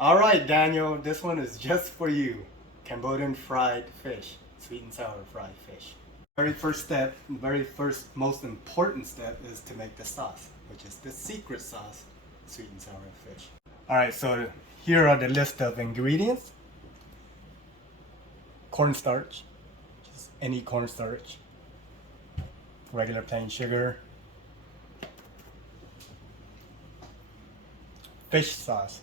All right, Daniel, this one is just for you. Cambodian fried fish, sweet and sour fried fish. Very first step, very first most important step is to make the sauce, which is the secret sauce, sweet and sour fish. All right, so here are the list of ingredients. Cornstarch, just any cornstarch. Regular plain sugar. Fish sauce.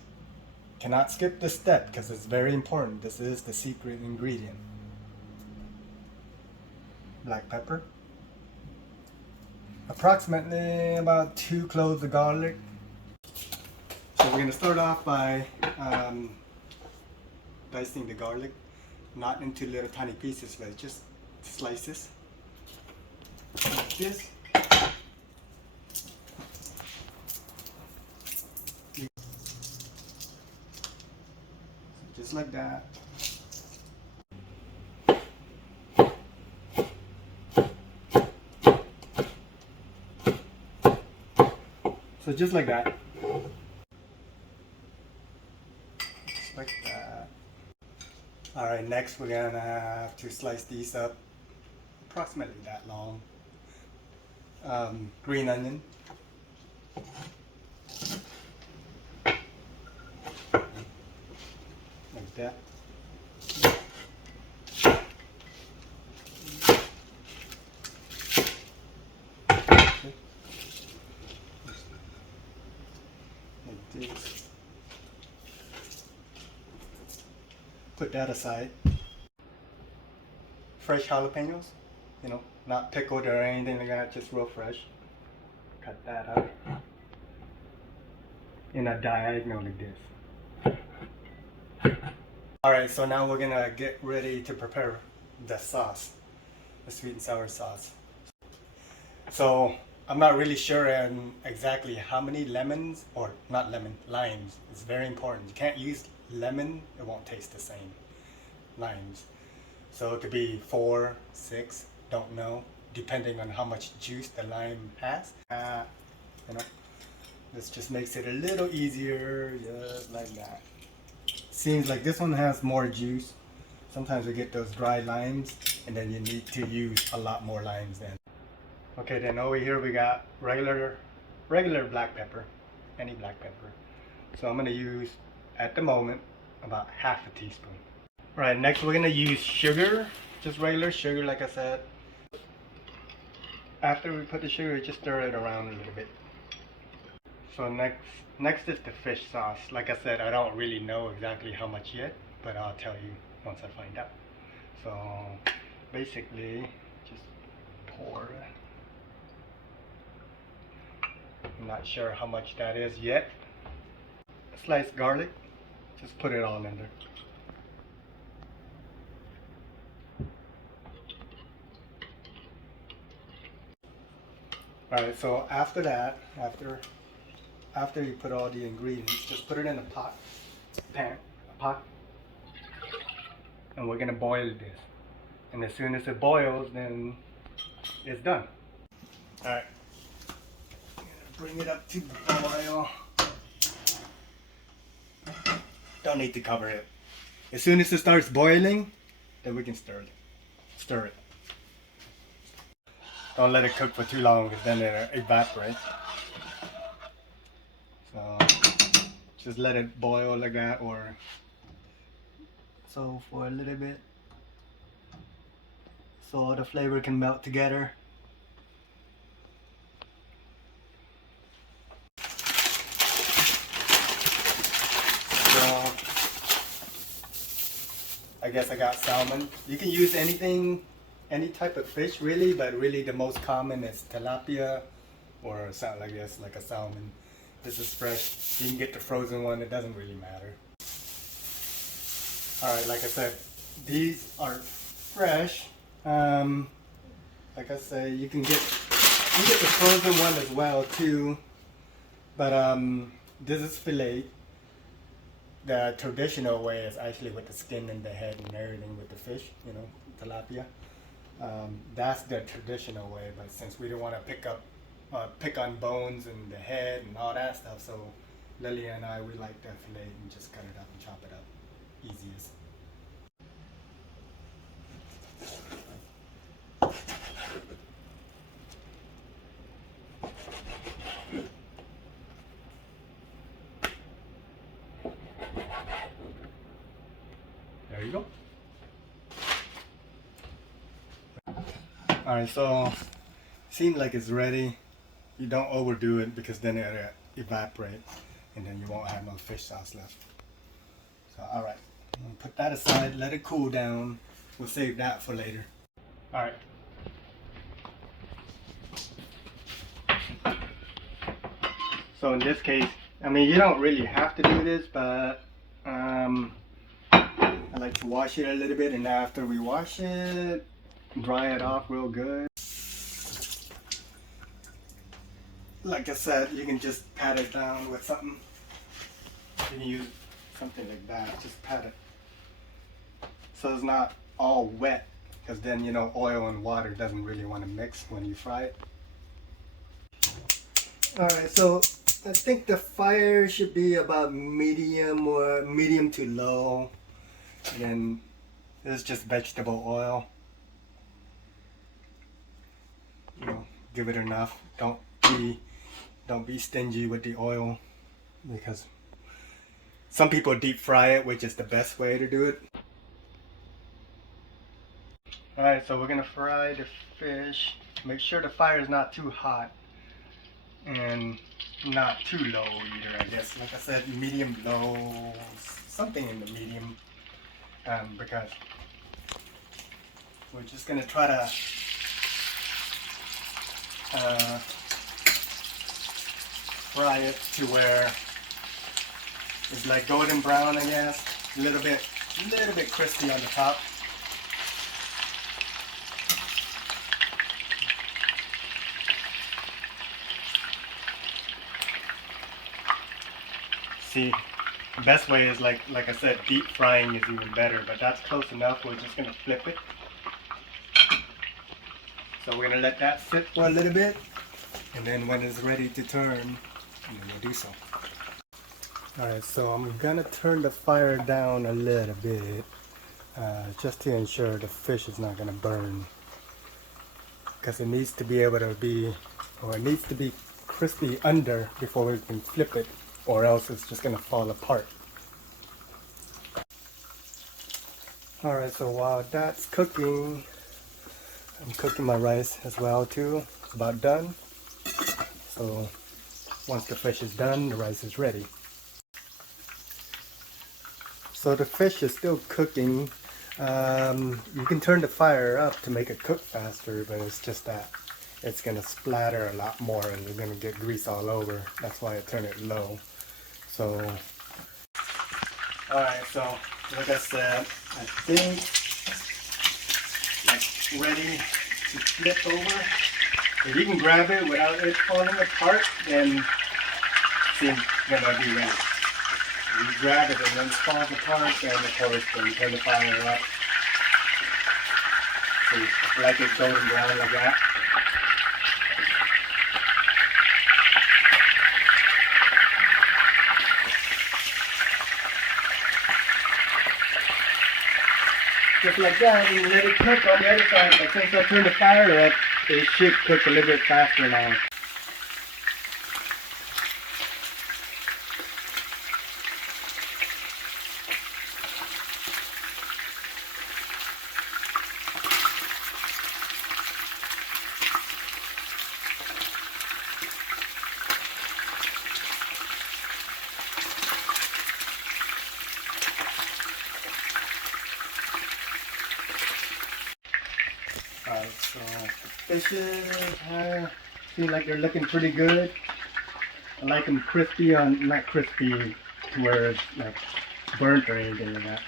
Cannot skip this step because it's very important. This is the secret ingredient. Black pepper. Approximately about 2 cloves of garlic. So we're going to start off by dicing the garlic, not into little tiny pieces, but just slices like this. Just like that. So just like that. Just like that. Alright, next we're gonna have to slice these up approximately that long. Green onion. Like that. Okay. Like this. Put that aside. Fresh jalapenos, not pickled or anything like that, just real fresh. Cut that up in a diagonal like this. Alright, so now we're gonna get ready to prepare the sauce, the sweet and sour sauce. So I'm not really sure exactly how many lemons, or not lemon, limes. It's very important. You can't use lemon, it won't taste the same. Limes. So it could be 4, 6, don't know, depending on how much juice the lime has. This just makes it a little easier, just like that. Seems like this one has more juice. Sometimes we get those dry limes, and then you need to use a lot more limes then. Okay, then over here we got regular black pepper, any black pepper. So I'm gonna use, at the moment, about half a teaspoon. Right, next we're gonna use sugar, just regular sugar like I said. After we put the sugar, just stir it around a little bit. So next is the fish sauce. Like I said, I don't really know exactly how much yet, but I'll tell you once I find out. So basically, just pour. I'm not sure how much that is yet. Sliced garlic, just put it all in there. Alright, so after that, after you put all the ingredients, just put it in a pot, and we're gonna boil this. And as soon as it boils, then it's done. Alright, bring it up to boil. Don't need to cover it. As soon as it starts boiling, then we can stir it. Don't let it cook for too long, because then it evaporates. So just let it boil like that, or so for a little bit, so all the flavor can melt together. So I guess I got salmon. You can use anything, any type of fish really, but really the most common is tilapia, or I guess like a salmon. This is fresh. You can get the frozen one, it doesn't really matter. Alright, like I said, these are fresh. Like I say, you can get the frozen one as well too. But this is fillet. The traditional way is actually with the skin and the head and everything with the fish, tilapia. That's the traditional way, but since we don't want to pick on bones and the head and all that stuff, so Lily and I, we like that filet and just cut it up and chop it up. Easiest. There you go. Alright, so seems like it's ready. You don't overdo it because then it'll evaporate and then you won't have no fish sauce left. So alright, I'm gonna put that aside, let it cool down. We'll save that for later. Alright. So in this case, I mean, you don't really have to do this, but I like to wash it a little bit, and after we wash it, dry it off real good. Like I said, you can just pat it down with something. You can use something like that, just pat it. So it's not all wet, because then, you know, oil and water doesn't really want to mix when you fry it. Alright, so I think the fire should be about medium or medium to low. And then it's just vegetable oil. You know, give it enough. Don't be stingy with the oil, because some people deep fry it, which is the best way to do it. Alright, so we're gonna fry the fish. Make sure the fire is not too hot and not too low either, I guess. Like I said, medium low, something in the medium, because we're just gonna try to fry it to where it's like golden brown, I guess. A little bit crispy on the top. See, the best way is like I said, deep frying is even better, but that's close enough. We're just gonna flip it. So we're gonna let that sit for a little bit, and then when it's ready to turn, we'll do so. Alright, so I'm gonna turn the fire down a little bit, just to ensure the fish is not gonna burn. Because it needs to be able to be, or it needs to be crispy under before we can flip it, or else it's just gonna fall apart. Alright, so while that's cooking, I'm cooking my rice as well too. It's about done. So once the fish is done, the rice is ready. So the fish is still cooking. You can turn the fire up to make it cook faster, but it's just that it's gonna splatter a lot more and you're gonna get grease all over. That's why I turn it low. So, alright, so like I said, I think it's ready to flip over. If you can grab it without it falling apart, then it seems gonna be ready. If you grab it and then it falls apart, then of course you turn the fire up. So like it's golden brown like that. Just like that, and let it cook on the other side. But since I turned the fire up, it should cook a little bit faster now. So the fishes seem like they're looking pretty good. I like them crispy on, not crispy to where it's like burnt or anything like that.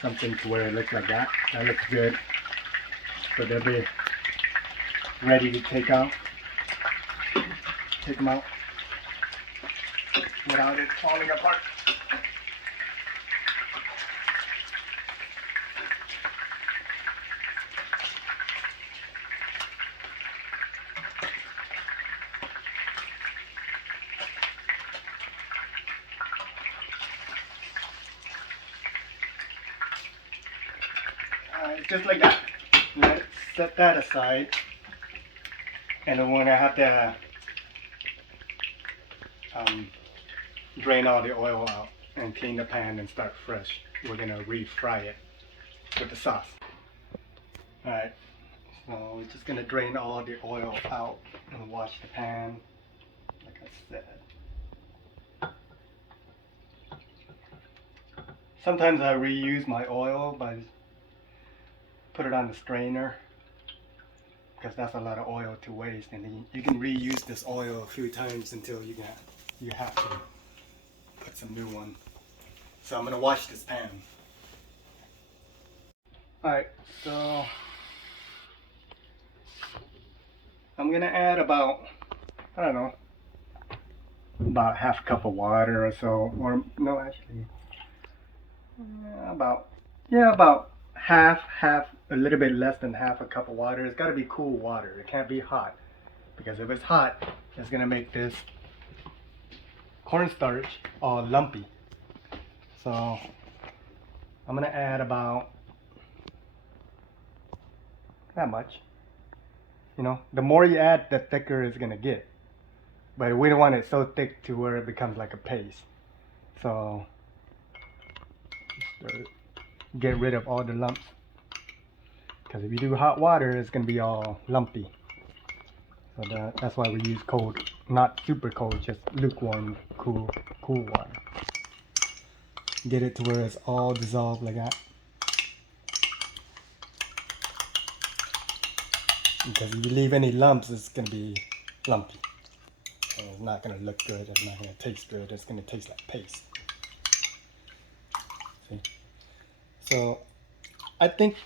Something to where it looks like that. That looks good. So they'll be ready to take out. Take them out without it falling apart. just like that. Let's set that aside. And then we're gonna have to drain all the oil out and clean the pan and start fresh. We're gonna refry it with the sauce. Alright, so we're just gonna drain all the oil out and wash the pan, like I said. Sometimes I reuse my oil by put it on the strainer because that's a lot of oil to waste, and then you can reuse this oil a few times until you have to put some new one. So I'm gonna wash this pan. Alright, so I'm gonna add about, I don't know, about half a cup of water or so, or no, actually, about half, a little bit less than half a cup of water. It's got to be cool water. It can't be hot, because if it's hot, it's gonna make this cornstarch all lumpy. So I'm gonna add about that much. You know, the more you add, the thicker it's gonna get. But we don't want it so thick to where it becomes like a paste. So get rid of all the lumps. Because if you do hot water, it's gonna be all lumpy. So that's why we use cold, not super cold, just lukewarm, cool water. Get it to where it's all dissolved like that. Because if you leave any lumps, it's going to be lumpy. So it's not going to look good, it's not going to taste good, it's going to taste like paste. See? So I think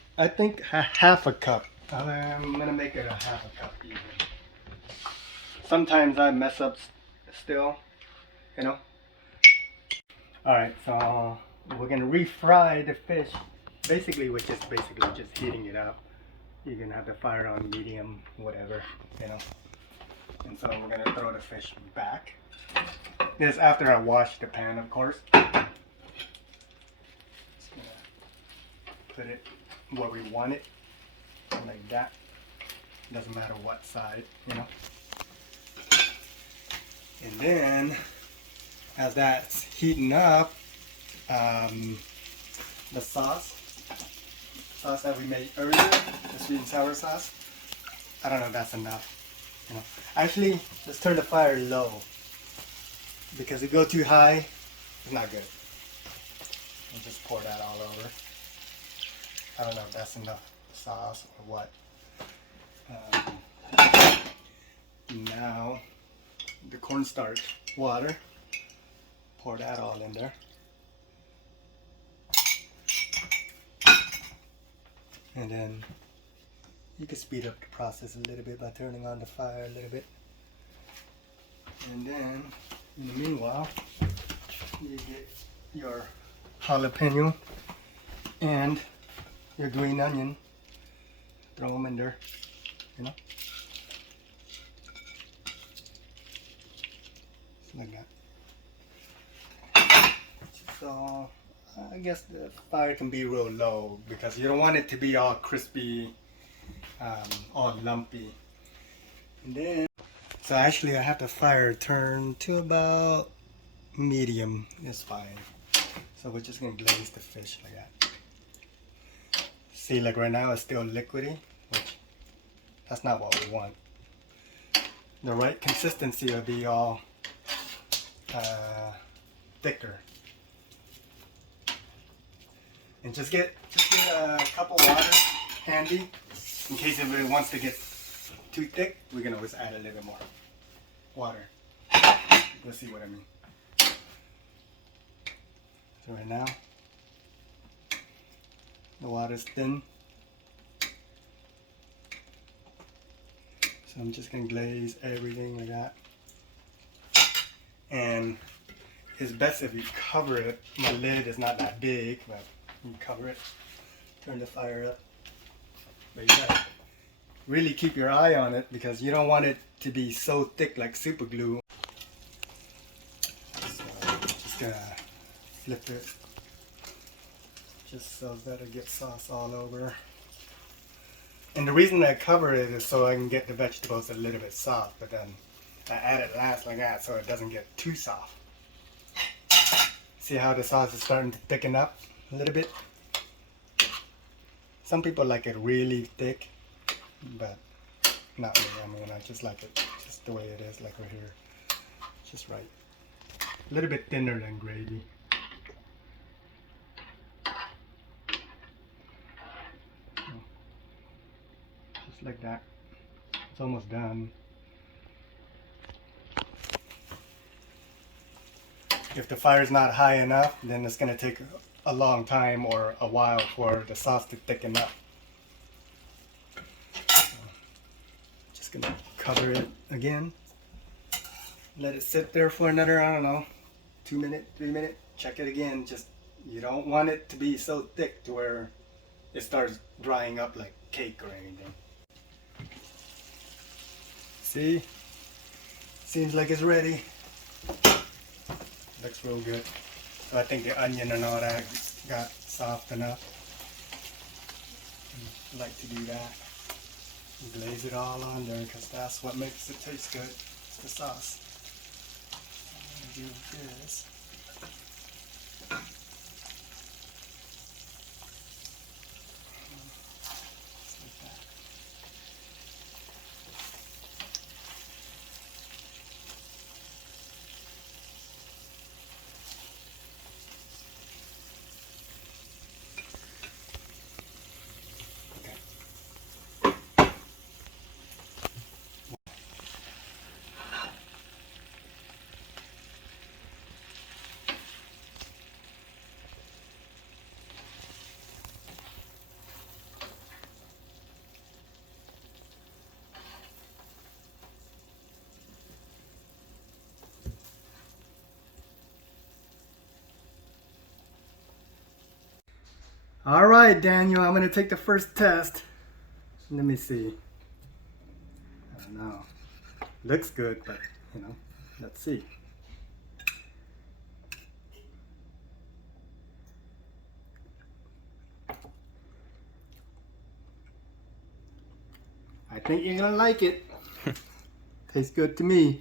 half a cup. I'm going to make it a half a cup even. Sometimes I mess up still, you know. Alright, so we're going to refry the fish. Basically, we're just heating it up. You can have the fire on medium, whatever, you know. And so we're gonna throw the fish back. This after I wash the pan, of course. Just gonna put it where we want it, like that. Doesn't matter what side, you know. And then, as that's heating up, the sauce that we made earlier, the sweet and sour sauce, I don't know if that's enough. You know, actually, let's turn the fire low, because if you go too high, it's not good. I'll just pour that all over. I don't know if that's enough sauce or what. Now, the cornstarch water, pour that all in there. And then you can speed up the process a little bit by turning on the fire a little bit. And then, in the meanwhile, you get your jalapeno and your green onion. Throw them in there, you know. Just like that. So I guess the fire can be real low because you don't want it to be all crispy, all lumpy. And then, so actually I have the fire turned to about medium. It's fine. So we're just gonna glaze the fish like that. See, like right now it's still liquidy, which that's not what we want. The right consistency will be all thicker. And just get a cup of water handy in case if it wants to get too thick. We can always add a little bit more water. You'll see what I mean. So right now, the water's thin. So I'm just gonna glaze everything like that. And it's best if you cover it. My lid is not that big, but you cover it. Turn the fire up. But you gotta really keep your eye on it because you don't want it to be so thick like super glue. So just gonna flip it just so that it gets sauce all over. And the reason I cover it is so I can get the vegetables a little bit soft, but then I add it last like that so it doesn't get too soft. See how the sauce is starting to thicken up a little bit? Some people like it really thick, but not me. I mean, I just like it just the way it is, like right here. Just right. A little bit thinner than gravy. Just like that. It's almost done. If the fire's not high enough, then it's going to take a long time or a while for the sauce to thicken up. So, just going to cover it again. Let it sit there for another, I don't know, 2 minutes, 3 minutes. Check it again. Just, you don't want it to be so thick to where it starts drying up like cake or anything. See? Seems like it's ready. Looks real good. So I think the onion and all that got soft enough. I like to do that. Glaze it all on there because that's what makes it taste good. It's the sauce. I'm gonna do this. Just like that. All right, Daniel, I'm gonna take the first test. Let me see. I don't know. Looks good, but you know, let's see. I think you're gonna like it. Tastes good to me.